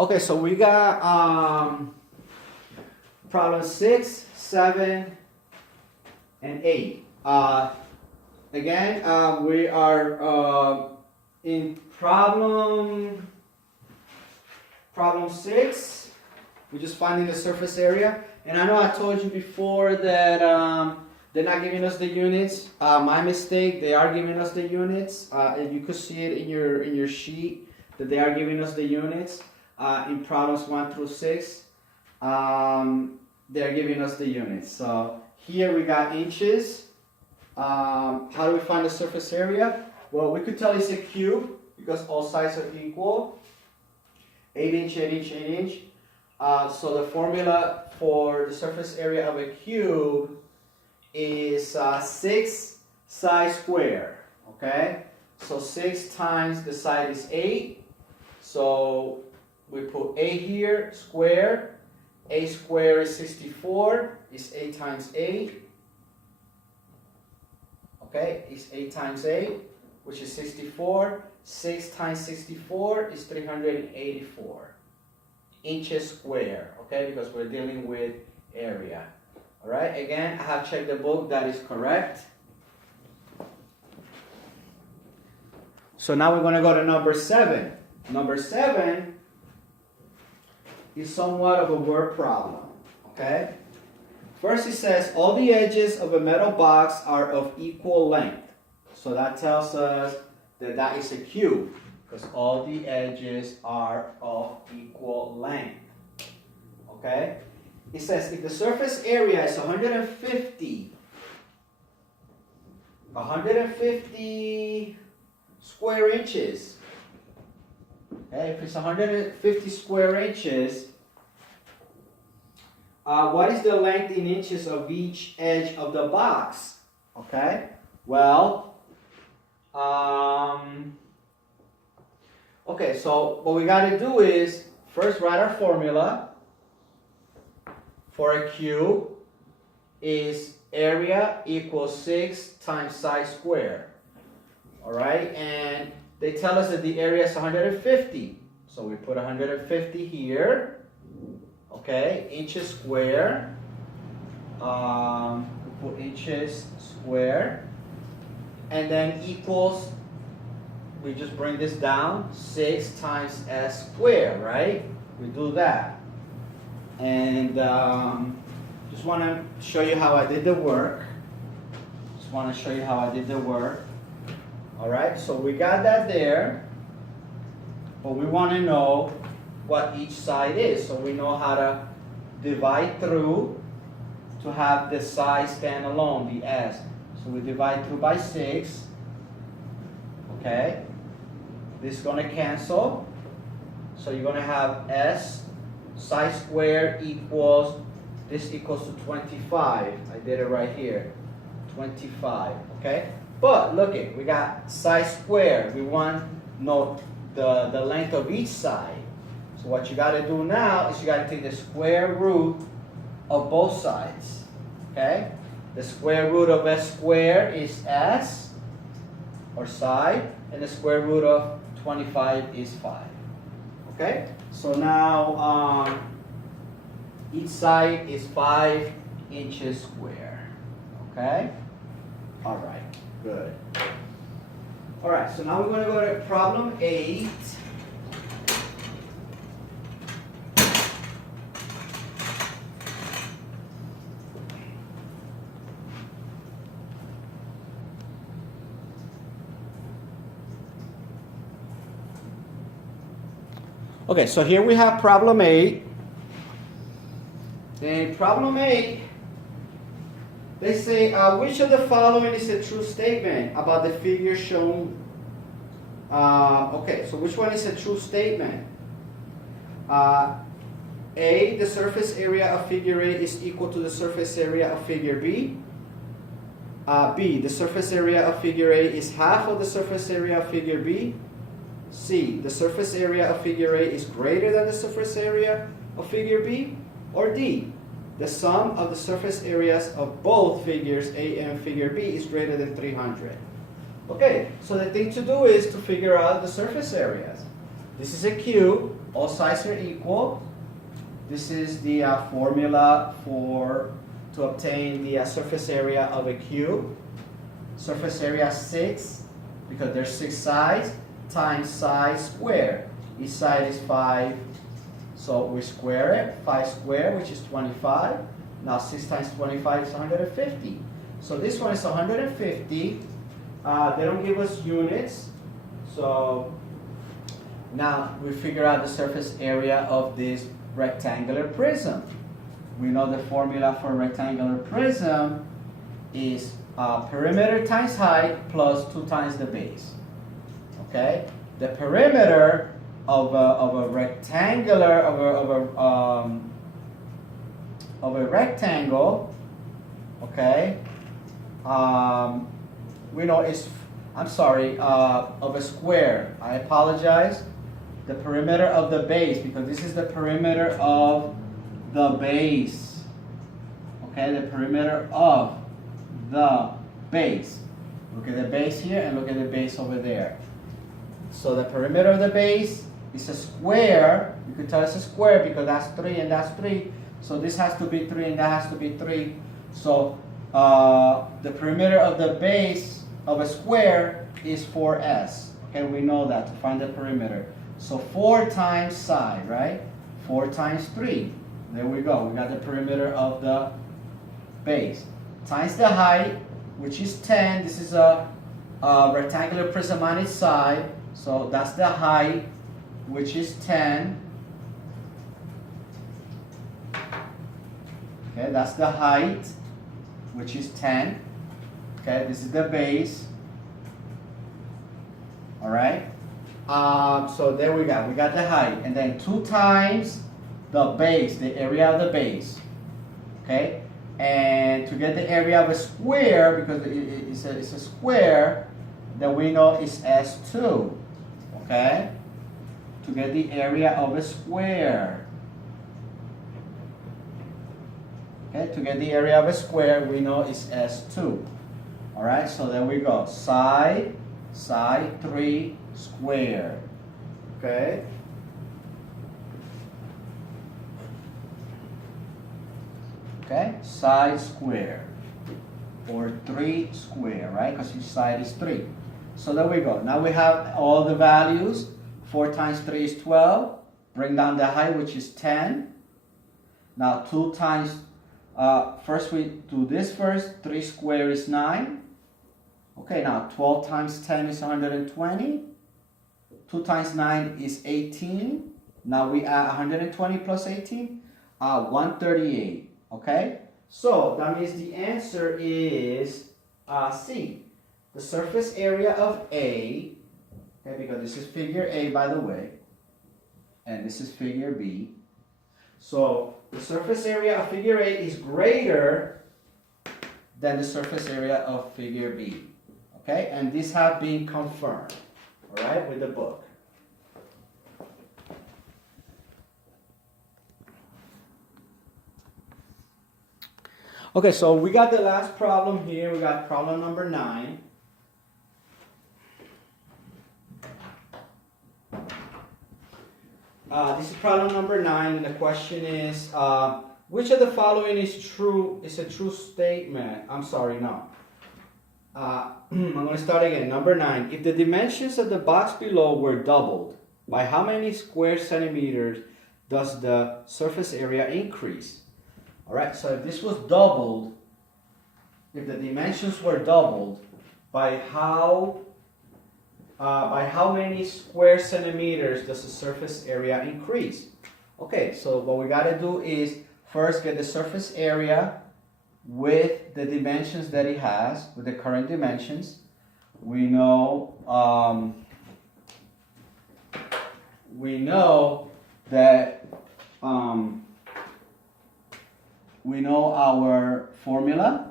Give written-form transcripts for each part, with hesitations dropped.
Okay, so we got problem 6, 7, and 8. Again, we are in problem 6. We're just finding the surface area. And I know I told you before that they're not giving us the units. My mistake, they are giving us the units. And you could see it in your sheet that they are giving us the units. In problems 1 through 6, they're giving us the units. So here we got inches. How do we find the surface area? Well, we could tell it's a cube because all sides are equal. 8 inch, 8 inch, 8 inch. So the formula for the surface area of a cube is 6 side square. Okay? So 6 times the side is 8. So we put 8 here, square. 8 squared is 64. It's 8 times 8. Okay, it's 8 times 8, which is 64. 6 times 64 is 384 inches square. Okay, because we're dealing with area. All right, again, I have checked the book. That is correct. So now we're going to go to number 7. Number 7 is somewhat of a word problem. Okay. First it says all the edges of a metal box are of equal length. So that tells us that that is a cube because all the edges are of equal length. Okay? It says if the surface area is 150 square inches. Okay, if it's 150 square inches, what is the length in inches of each edge of the box? Okay, well, okay, so what we got to do is first write our formula for a cube is area equals 6 times side square. All right, and they tell us that the area is 150. So we put 150 here. Okay, inches square. We put inches square. And then equals, we just bring this down, 6 times s squared, right? We do that. And just want to show you how I did the work. All right, so we got that there. But we want to know what each side is. So we know how to divide through to have the side stand alone, the s. So we divide through by 6. Okay. This is going to cancel. So you're going to have s side squared equals, this equals to 25. I did it right here. 25. Okay. But look it, we got side squared. We want to know the length of each side. So what you got to do now is you got to take the square root of both sides. Okay? The square root of s squared is s, or side, and the square root of 25 is 5. Okay? So now each side is 5 inches square. Okay? All right. Good. All right, so now we're going to go to problem 8. Okay, so here we have problem 8. In problem 8, they say, which of the following is a true statement about the figure shown? Okay, so which one is a true statement? A, the surface area of figure A is equal to the surface area of figure B. B, the surface area of figure A is half of the surface area of figure B. C, the surface area of figure A is greater than the surface area of figure B. Or D, the sum of the surface areas of both figures A and figure B is greater than 300. Okay, so the thing to do is to figure out the surface areas. This is a cube. All sides are equal. This is the formula to obtain the surface area of a cube. Surface area 6, because there's 6 sides, times side squared. Each side is 5, so we square it. 5 squared, which is 25. Now 6 times 25 is 150. So this one is 150. They don't give us units, so now we figure out the surface area of this rectangular prism. We know the formula for rectangular prism is perimeter times height plus 2 times the base. Okay, the perimeter of a rectangular of a rectangle. Okay, we know is of a square. I apologize. The perimeter of the base, because this is the perimeter of the base. Okay, the perimeter of the base. Look at the base here and look at the base over there. So the perimeter of the base is a square. You can tell it's a square because that's 3 and that's 3. So this has to be 3 and that has to be 3. So the perimeter of the base of a square is 4s. Okay, we know that to find the perimeter. So 4 times side, right? 4 times 3. There we go. We got the perimeter of the base. Times the height, which is 10. This is a rectangular prism on its side. So that's the height, which is 10. Okay, that's the height, which is 10. Okay, this is the base. All right. So there we go. We got the height, and then 2 times the base, the area of the base. Okay, and to get the area of a square, because it's a square, that we know is S2. Okay, to get the area of a square. Okay, to get the area of a square, we know is S2. All right, so there we go. Side 3 square. Okay. Okay, side square, or 3 square, right? Because each side is 3. So there we go. Now we have all the values. 4 times 3 is 12. Bring down the height, which is 10. Now 2 times, first we do this first. 3 square is 9. Okay, now 12 times 10 is 120. 2 times 9 is 18. Now we add 120 plus 18, 138. Okay, so that means the answer is C. The surface area of A, okay, because this is figure A, by the way, and this is figure B. So the surface area of figure A is greater than the surface area of figure B. Okay, and these have been confirmed, all right, with the book. Okay, so we got the last problem here. We got problem number 9. This is problem number 9, and the question is, which of the following is true? Is a true statement? I'm sorry, no. I'm going to start again. Number 9. If the dimensions of the box below were doubled, by how many square centimeters does the surface area increase? All right, so if this was doubled, if the dimensions were doubled, by how many square centimeters does the surface area increase? Okay, so what we got to do is first get the surface area with the dimensions that it has, with the current dimensions. We know that we know our formula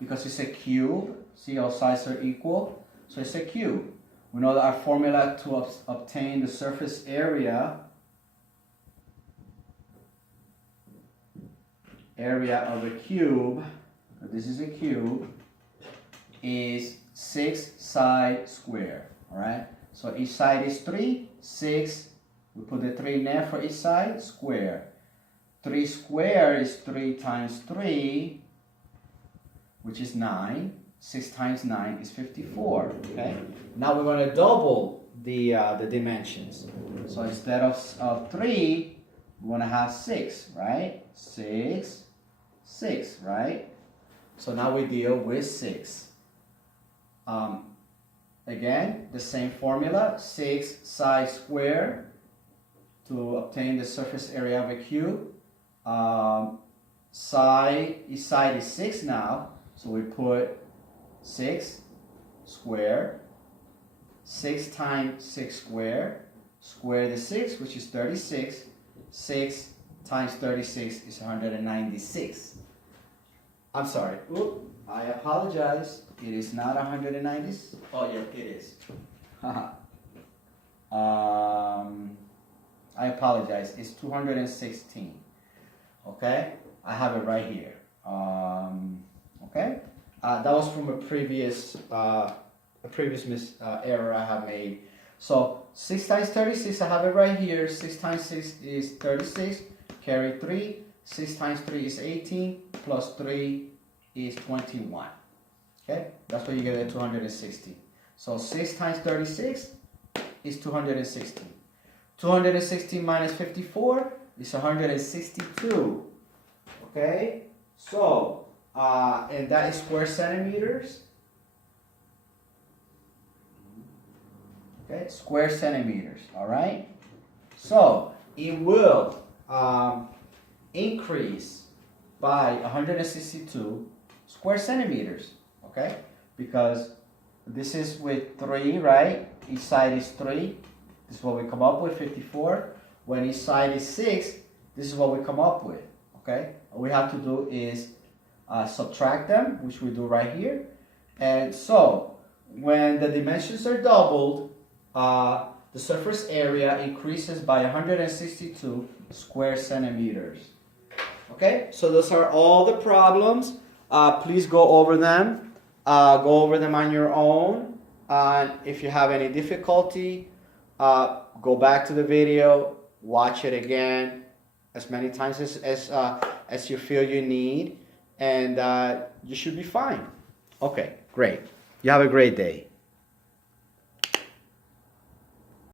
because it's a cube. See, all sides are equal, so it's a cube. We know that our formula to obtain the surface area of a cube, this is a cube, is 6 side square. All right, so each side is 3, 6 We put the 3 in there for each side, square. 3 squared is 3 times 3, which is 9. 6 times 9 is 54, okay? Now we're going to double the dimensions. So instead of 3, we're going to have 6, right? 6, 6, right? So now we deal with 6. Again, the same formula, 6 psi squared to obtain the surface area of a cube. Each side is 6 now, so we put 6 squared, 6 times 6 squared, square the 6, which is 36. 6 times 36 is 196. I'm sorry. Oop, I apologize. It is not 190. Oh, yeah, it is. I apologize. It's 216. Okay? I have it right here. Okay? That was from a previous error I have made. So 6 times 36, I have it right here. 6 times 6 is 36. Carry 3. 6 times 3 is 18. Plus 3 is 21. Okay? That's what you get at 260. So 6 times 36 is 260. 260 minus 54 is 162. Okay? So, and that is square centimeters. Okay, square centimeters, all right? So, it will increase by 162 square centimeters, okay? Because this is with 3, right? Each side is 3. This is what we come up with, 54. When each side is 6, this is what we come up with, okay? All we have to do is subtract them, which we do right here. And so, when the dimensions are doubled, the surface area increases by 162 square centimeters. Okay, so those are all the problems. Please go over them. Go over them on your own. If you have any difficulty, go back to the video, watch it again as many times as you feel you need, and you should be fine. Okay, great. You have a great day.